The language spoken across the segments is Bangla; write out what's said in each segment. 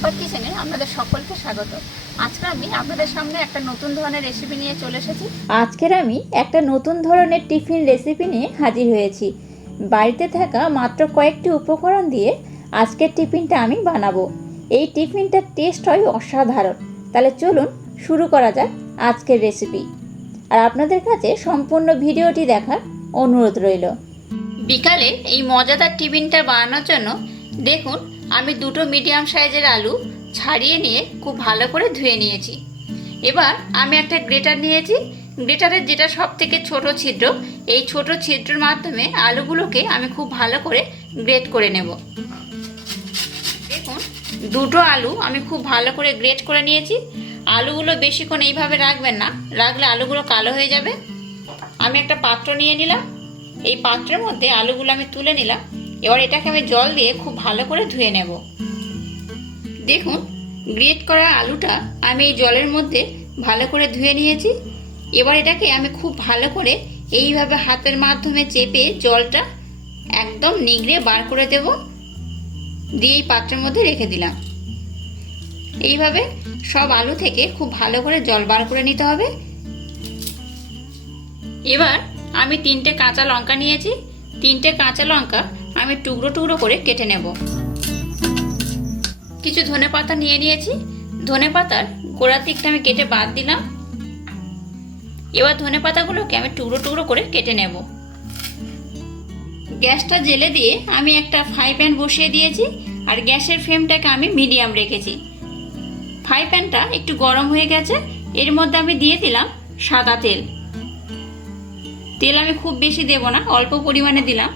পাম্পার কিচেনে আপনাদের সকলকে স্বাগত। আজকে আমি আপনাদের সামনে একটা নতুন ধরনের রেসিপি নিয়ে চলে এসেছি। আজকের আমি একটা নতুন ধরনের টিফিন রেসিপি নিয়ে হাজির হয়েছি। বাড়িতে থাকা মাত্র কয়েকটি উপকরণ দিয়ে আজকের টিফিনটা আমি বানাবো। এই টিফিনটার টেস্ট হয় অসাধারণ। তাহলে চলুন শুরু করা যাক আজকের রেসিপি। আর আপনাদের কাছে সম্পূর্ণ ভিডিওটি দেখার অনুরোধ রইল। বিকালে এই মজাদার টিফিনটা বানানোর জন্য দেখুন আমি দুটো মিডিয়াম সাইজের আলু ছাড়িয়ে নিয়ে খুব ভালো করে ধুয়ে নিয়েছি। এবার আমি একটা গ্রেটার নিয়েছি। গ্রেটারের যেটা সব থেকে ছোট ছিদ্র, এই ছোট ছিদ্রের মাধ্যমে আলুগুলোকে আমি খুব ভালো করে গ্রেট করে নেব। দেখুন দুটো আলু আমি খুব ভালো করে গ্রেট করে নিয়েছি। আলুগুলো বেশিক্ষণ এইভাবে রাখবেন না, রাখলে আলুগুলো কালো হয়ে যাবে। আমি একটা পাত্র নিয়ে নিলাম। এই পাত্রের মধ্যে আলুগুলো আমি তুলে নিলাম। এবার এটাকে আমি জল দিয়ে খুব ভালো করে ধুয়ে নেব। দেখুন গ্রেট করা আলুটা আমি এই জলের মধ্যে ভালো করে ধুয়ে নিয়েছি। এবার এটাকে আমি খুব ভালো করে এইভাবে হাতের মাধ্যমে চেপে জলটা একদম নিগড়ে বার করে দেব। দিয়ে এই পাত্রের মধ্যে রেখে দিলাম। এইভাবে সব আলু থেকে খুব ভালো করে জল বার করে নিতে হবে। এবার আমি 3টে কাঁচা লঙ্কা নিয়েছি। 3টে কাঁচা লঙ্কা আমি টুকরো টুকরো করে কেটে নেব। কিছু ধনেপাতা নিয়ে নিয়েছি। ধনেপাতার গোড়ার দিকটা আমি কেটে বাদ দিলাম। এবার ধনেপাতাগুলোকে আমি টুকরো টুকরো করে কেটে নেব। গ্যাসটা জেলে দিয়ে আমি একটা ফ্রাই প্যান বসিয়ে দিয়েছি। আর গ্যাসের ফ্লেমটাকে আমি মিডিয়াম রেখেছি। ফ্রাই প্যানটা একটু গরম হয়ে গেছে। এর মধ্যে আমি দিয়ে দিলাম সাদা তেল। তেল আমি খুব বেশি দেব না, অল্প পরিমাণে দিলাম।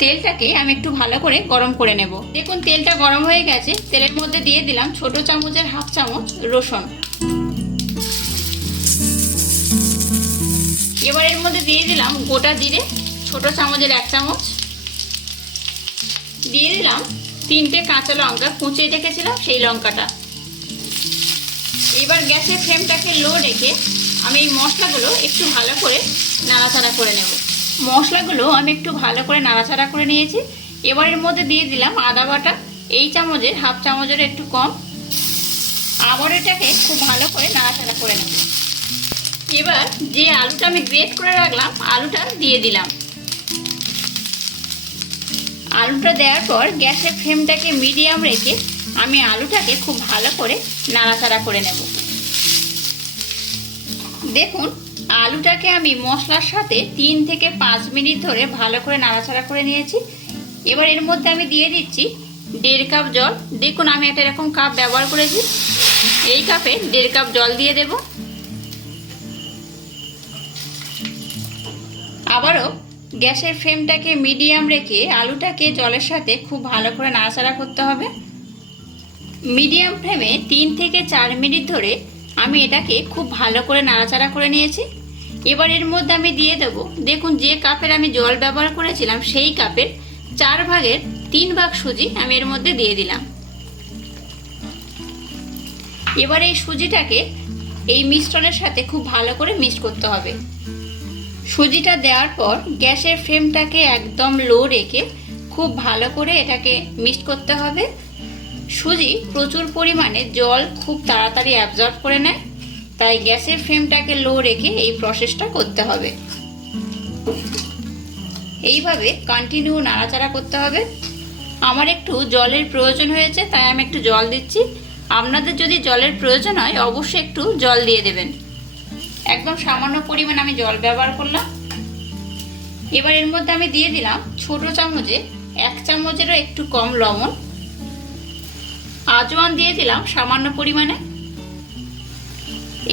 তেলটাকে আমি একটু ভালো করে গরম করে নেব। দেখুন তেলটা গরম হয়ে গেছে। তেলের মধ্যে দিয়ে দিলাম ছোট চামচের হাফ চামচ রসুন। এবার এর মধ্যে দিয়ে দিলাম গোটা জিরে ছোট চামচের 1 চামচ। দিয়ে দিলাম 3টে কাঁচা লঙ্কা কুচিয়ে রেখেছিলাম সেই লঙ্কাটা। এবার গ্যাসের ফ্লেমটাকে লো রেখে আমি এই মশলাগুলো একটু ভালো করে নাড়াচাড়া করে নেব। মশলাগুলো আমি একটু ভালো করে নাড়াচাড়া করে নিয়েছি। এবার এর মধ্যে দিয়ে দিলাম আদা বাটা, এই চামচের হাফ চামচের একটু কম। আবার এটাকে খুব ভালো করে নাড়াচাড়া করে নেব। এবার যে আলুটা আমি গ্রেট করে রাখলাম আলুটা দিয়ে দিলাম। আলুটা দেওয়ার পর গ্যাসের ফ্লেমটাকে মিডিয়াম রেখে আমি আলুটাকে খুব ভালো করে নাড়াচাড়া করে নেব। দেখুন আলুটাকে আমি মশলার সাথে 3 থেকে 5 মিনিট ধরে ভালো করে নাড়াচাড়া করে নিয়েছি। এবার এর মধ্যে আমি দিয়ে দিচ্ছি 1.5 কাপ জল। দেখুন আমি একটা এরকম কাপ ব্যবহার করেছি। এই কাপে 1.5 কাপ জল দিয়ে দেব। আবারও গ্যাসের ফ্লেমটাকে মিডিয়াম রেখে আলুটাকে জলের সাথে খুব ভালো করে নাড়াচাড়া করতে হবে। মিডিয়াম ফ্লেমে 3 থেকে 4 মিনিট ধরে আমি এটাকে খুব ভালো করে নাড়াচাড়া করে নিয়েছি। এবার এর মধ্যে আমি দিয়ে দেব, দেখুন যে কাপের আমি জল ব্যবহার করেছিলাম সেই কাপের 4 ভাগের 3 ভাগ সুজি আমি এর মধ্যে দিয়ে দিলাম। এবার এই সুজিটাকে এই মিশ্রণের সাথে খুব ভালো করে মিক্স করতে হবে। সুজিটা দেওয়ার পর গ্যাসের ফ্লেমটাকে একদম লো রেখে খুব ভালো করে এটাকে মিক্স করতে হবে। সুজি প্রচুর পরিমাণে জল খুব তাড়াতাড়ি অ্যাবজর্ব করে নেয়, তাই গ্যাসের ফ্লেমটাকে লো রেখে এই প্রসেসটা করতে হবে। এইভাবে কন্টিনিউ নাড়াচাড়া করতে হবে। আমার একটু জলের প্রয়োজন হয়েছে তাই আমি একটু জল দিচ্ছি। আপনাদের যদি জলের প্রয়োজন হয় অবশ্যই একটু জল দিয়ে দেবেন। একদম সামান্য পরিমাণ আমি জল ব্যবহার করলাম। এবার এর মধ্যে আমি দিয়ে দিলাম ছোট চামচে 1 চামচেরও একটু কম লবণ। আজওয়ান দিয়ে দিলাম সামান্য পরিমাণে।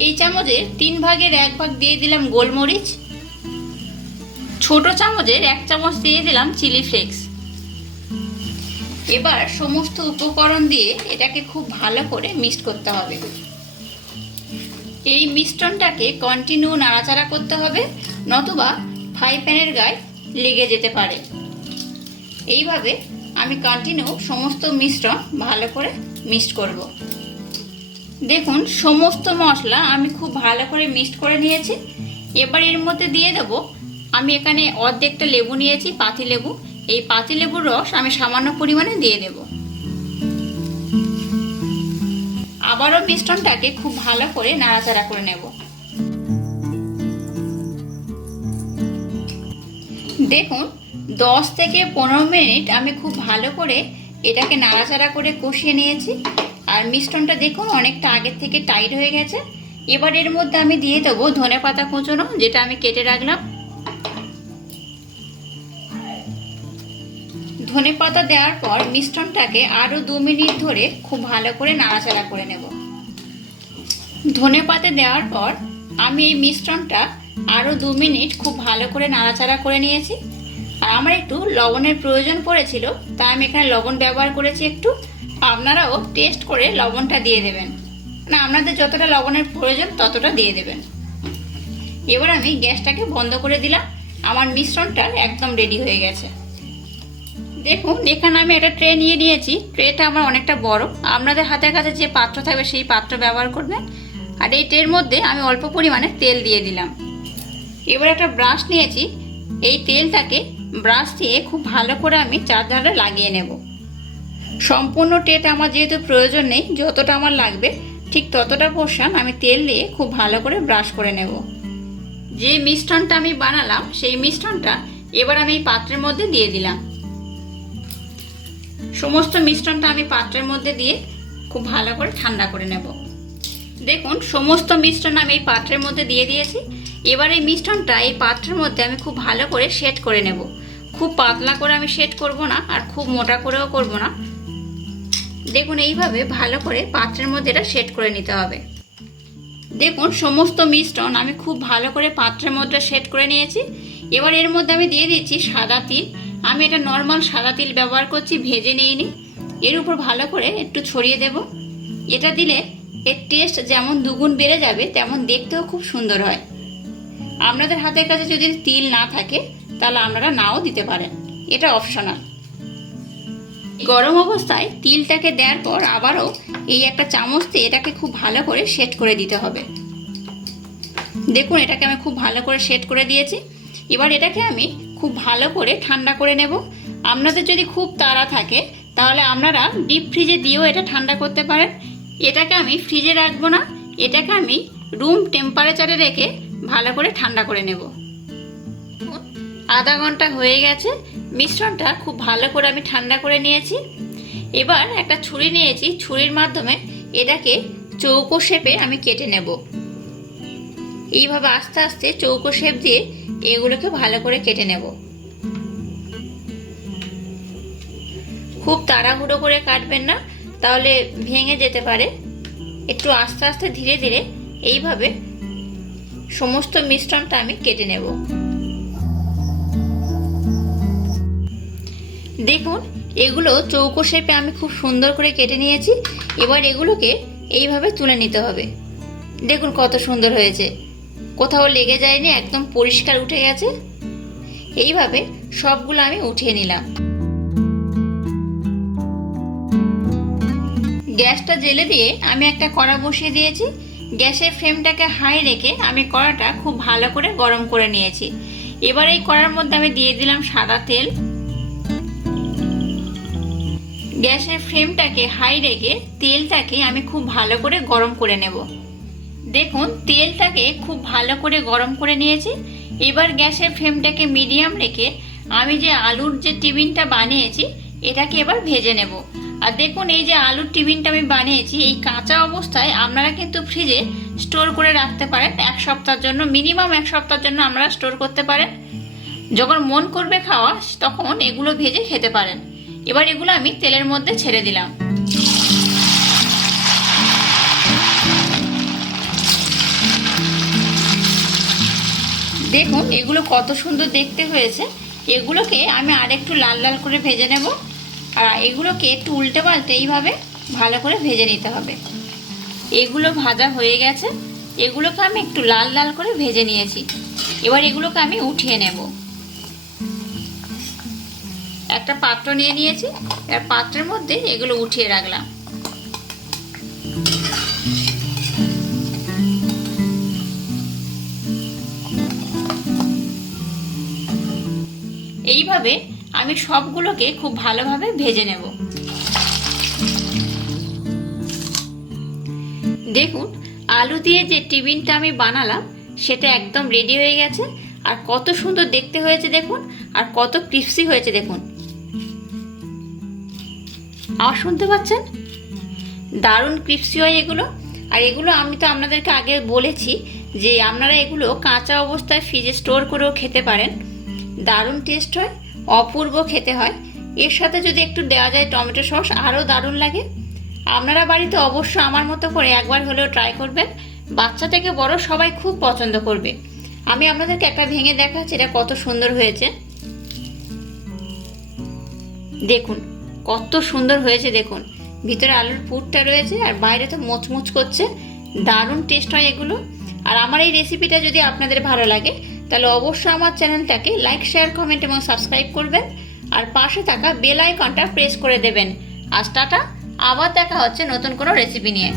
এই চামচের 3 ভাগের 1 ভাগ দিয়ে দিলাম গোলমরিচ। ছোট চামচের 1 চামচ দিয়ে দিলাম চিলি ফ্লেক্স। এবার সমস্ত উপকরণ দিয়ে এটাকে খুব ভালো করে মিক্স করতে হবে। এই মিশ্রণটাকে কন্টিনিউ নাড়াচাড়া করতে হবে, নতুবা ফ্রাই প্যানের গায়ে লেগে যেতে পারে। এইভাবে আমি কন্টিনিউ সমস্ত মিশ্রণ ভালো করে মিক্স করব। দেখুন সমস্ত মশলা আমি খুব ভালো করে মিক্স করে নিয়েছি। এবার এর মধ্যে দিয়ে দেব, আমি এখানে অর্ধেকটা লেবু নিয়েছি, পাতিলেবু। এই পাতিলেবুর রস আমি সামান্য পরিমাণে দিয়ে দেব। আবারও মিশ্রণটাকে খুব ভালো করে নাড়াচাড়া করে নেব। দেখুন 10 থেকে 15 মিনিট আমি খুব ভালো করে এটাকে নাড়াচাড়া করে কষিয়ে নিয়েছি। আর মিশ্রণটা দেখুন অনেকটা আগের থেকে টাইট হয়ে গেছে। এবার এর মধ্যে আমি দিয়ে দেবো ধনেপাতা কুচনো, যেটা আমি কেটে রাখলাম। ধনেপাতা দেওয়ার পর মিশ্রণটাকে আরো 2 মিনিট ধরে খুব ভালো করে নাড়াচাড়া করে নেব। ধনেপাতা দেওয়ার পর আমি এই মিশ্রণটা আরো 2 মিনিট খুব ভালো করে নাড়াচাড়া করে নিয়েছি। আর আমার একটু লবণের প্রয়োজন পড়েছিল, তাই আমি এখানে লবণ ব্যবহার করেছি একটু। আপনারাও টেস্ট করে লবণটা দিয়ে দেবেন, না আপনাদের যতটা লবণের প্রয়োজন ততটা দিয়ে দেবেন। এবার আমি গ্যাসটাকে বন্ধ করে দিলাম। আমার মিশ্রণটা একদম রেডি হয়ে গেছে। দেখুন এখানে আমি একটা ট্রে নিয়ে নিয়েছি। ট্রেটা আমার অনেকটা বড়, আপনাদের হাতের কাছে যে পাত্র থাকবে সেই পাত্র ব্যবহার করবেন। আর এই ট্রের মধ্যে আমি অল্প পরিমাণে তেল দিয়ে দিলাম। এবার একটা ব্রাশ নিয়েছি, এই তেলটাকে ব্রাশ দিয়ে খুব ভালো করে আমি চারধারে লাগিয়ে নেব। সম্পূর্ণ ট্রেটা আমার যেহেতু প্রয়োজন নেই, যতটা আমার লাগবে ঠিক ততটা পোর্শন আমি তেল দিয়ে খুব ভালো করে ব্রাশ করে নেব। যে মিশ্রণটা আমি বানালাম সেই মিশ্রণটা এবার আমি এই পাত্রের মধ্যে দিয়ে দিলাম। সমস্ত মিশ্রণটা আমি পাত্রের মধ্যে দিয়ে খুব ভালো করে ঠান্ডা করে নেব। দেখুন সমস্ত মিশ্রণ আমি এই পাত্রের মধ্যে দিয়ে দিয়েছি। এবার এই মিশ্রণটা এই পাত্রের মধ্যে আমি খুব ভালো করে সেট করে নেব। খুব পাতলা করে আমি সেট করব না, আর খুব মোটা করেও করব না। দেখুন এইভাবে ভালো করে পাত্রের মধ্যে এটা সেট করে নিতে হবে। দেখুন সমস্ত মিশ্রণ আমি খুব ভালো করে পাত্রের মধ্যে সেট করে নিয়েছি। এবার এর মধ্যে আমি দিয়ে দিচ্ছি সাদা তিল। আমি এটা নর্মাল সাদা তিল ব্যবহার করছি, ভেজে নিইনি। এর উপর ভালো করে একটু ছড়িয়ে দেব। এটা দিলে এর টেস্ট যেমন দুগুণ বেড়ে যাবে, তেমন দেখতেও খুব সুন্দর হয়। আপনাদের হাতের কাছে যদি তিল না থাকে তাহলে আপনারা নাও দিতে পারেন, এটা অপশনাল। গরম অবস্থায় তিলটাকে দেওয়ার পর আবারও এই একটা চামচ দিয়ে এটাকে খুব ভালো করে সেট করে দিতে হবে। দেখুন এটাকে আমি খুব ভালো করে সেট করে দিয়েছি। এবার এটাকে আমি খুব ভালো করে ঠান্ডা করে নেব। আপনাদের যদি খুব তাড়া থাকে তাহলে আপনারা ডিপ ফ্রিজে দিয়েও এটা ঠান্ডা করতে পারেন। এটাকে আমি ফ্রিজে রাখবো না, এটাকে আমি রুম টেম্পারেচারে রেখে ভালো করে ঠান্ডা করে নেব। আধা ঘন্টা হয়ে গেছে, মিশ্রণটা খুব ভালো করে আমি ঠান্ডা করে নিয়েছি। এবার একটা ছুরি নিয়েছি, ছুরির মাধ্যমে এটাকে চৌকো শেপে আমি কেটে নেব। এইভাবে আস্তে আস্তে চৌকো শেপ দিয়ে এগুলোকে ভালো করে কেটে নেব। খুব তাড়াহুড়ো করে কাটবেন না, তাহলে ভেঙে যেতে পারে। একটু আস্তে আস্তে ধীরে ধীরে এইভাবে সমস্ত মিশ্রণটা আমি কেটে নেব। দেখুন এগুলো চৌকো শেপে আমি খুব সুন্দর করে কেটে নিয়েছি। এবার এগুলোকে এইভাবে তুলে নিতে হবে। দেখুন কত সুন্দর হয়েছে, কোথাও লেগে যায়নি, একদম পরিষ্কার উঠে গেছে। এইভাবে সবগুলো আমি উঠিয়ে নিলাম। গ্যাসটা জেলে দিয়ে আমি একটা কড়া বসিয়ে দিয়েছি। গ্যাসের ফ্লেমটাকে হাই রেখে আমি কড়াটা খুব ভালো করে গরম করে নিয়েছি। এবার এই কড়ার মধ্যে আমি দিয়ে দিলাম সাদা তেল। গ্যাসের ফ্লেমটাকে হাই রেখে তেলটাকে আমি খুব ভালো করে গরম করে নেব। দেখুন তেলটাকে খুব ভালো করে গরম করে নিয়েছি। এবার গ্যাসের ফ্লেমটাকে মিডিয়াম রেখে আমি যে আলুর যে টিফিনটা বানিয়েছি এটাকে এবার ভেজে নেব। আর দেখুন এই যে আলুর টিফিনটা আমি বানিয়েছি, এই কাঁচা অবস্থায় আপনারা কিন্তু ফ্রিজে স্টোর করে রাখতে পারেন 1 সপ্তাহের জন্য, মিনিমাম 1 সপ্তাহের জন্য আপনারা স্টোর করতে পারেন। যখন মন করবে খাওয়া তখন এগুলো ভেজে খেতে পারেন। এবার এগুলো আমি তেলের মধ্যে ছেড়ে দিলাম। দেখুন এগুলো কত সুন্দর দেখতে হয়েছে। এগুলোকে আমি আরেকটু লাল লাল করে ভেজে নেব। আর এগুলোকে একটু উল্টে পাল্টে এইভাবে ভালো করে ভেজে নিতে হবে। এগুলো ভাজা হয়ে গেছে, এগুলোকে আমি একটু লাল লাল করে ভেজে নিয়েছি। এবার এগুলোকে আমি উঠিয়ে নেব। একটা পাত্র নিয়ে নিয়েছি, আর পাত্রের মধ্যে এগুলো উঠিয়ে রাখলাম। এইভাবে আমি সবগুলোকে খুব ভালোভাবে ভেজে নেব। দেখুন আলু দিয়ে যে টিফিনটা আমি বানালাম সেটা একদম রেডি হয়ে গেছে। আর কত সুন্দর দেখতে হয়েছে দেখুন, আর কত ক্রিস্পি হয়েছে দেখুন। আওয়াজ শুনতে পাচ্ছেন? দারুণ ক্রিস্পি হয় এগুলো। আর এগুলো আমি তো আপনাদেরকে আগে বলেছি যে আপনারা এগুলো কাঁচা অবস্থায় ফ্রিজে স্টোর করেও খেতে পারেন। দারুণ টেস্ট হয়, অপূর্ব খেতে হয়। এর সাথে যদি একটু দেওয়া যায় টমেটো সস আরও দারুণ লাগে। আপনারা বাড়িতে অবশ্য আমার মতো করে একবার হলেও ট্রাই করবেন। বাচ্চা থেকে বড় সবাই খুব পছন্দ করবে। আমি আপনাদেরকে একটা ভেঙে দেখাচ্ছি এটা কত সুন্দর হয়েছে। দেখুন কত সুন্দর হয়েছে দেখুন, ভিতরে আলুর পুরটা রয়েছে আর বাইরে তো মোচমোচ করছে। দারুণ টেস্ট হয় এগুলো। আর আমার এই রেসিপিটা যদি আপনাদের ভালো লাগে তাহলে অবশ্যই আমার চ্যানেলটাকে লাইক, শেয়ার, কমেন্ট এবং সাবস্ক্রাইব করবেন। আর পাশে থাকা বেল আইকনটা প্রেস করে দেবেন। আজ টাটা, আবার দেখা হচ্ছে নতুন কোনো রেসিপি নিয়ে।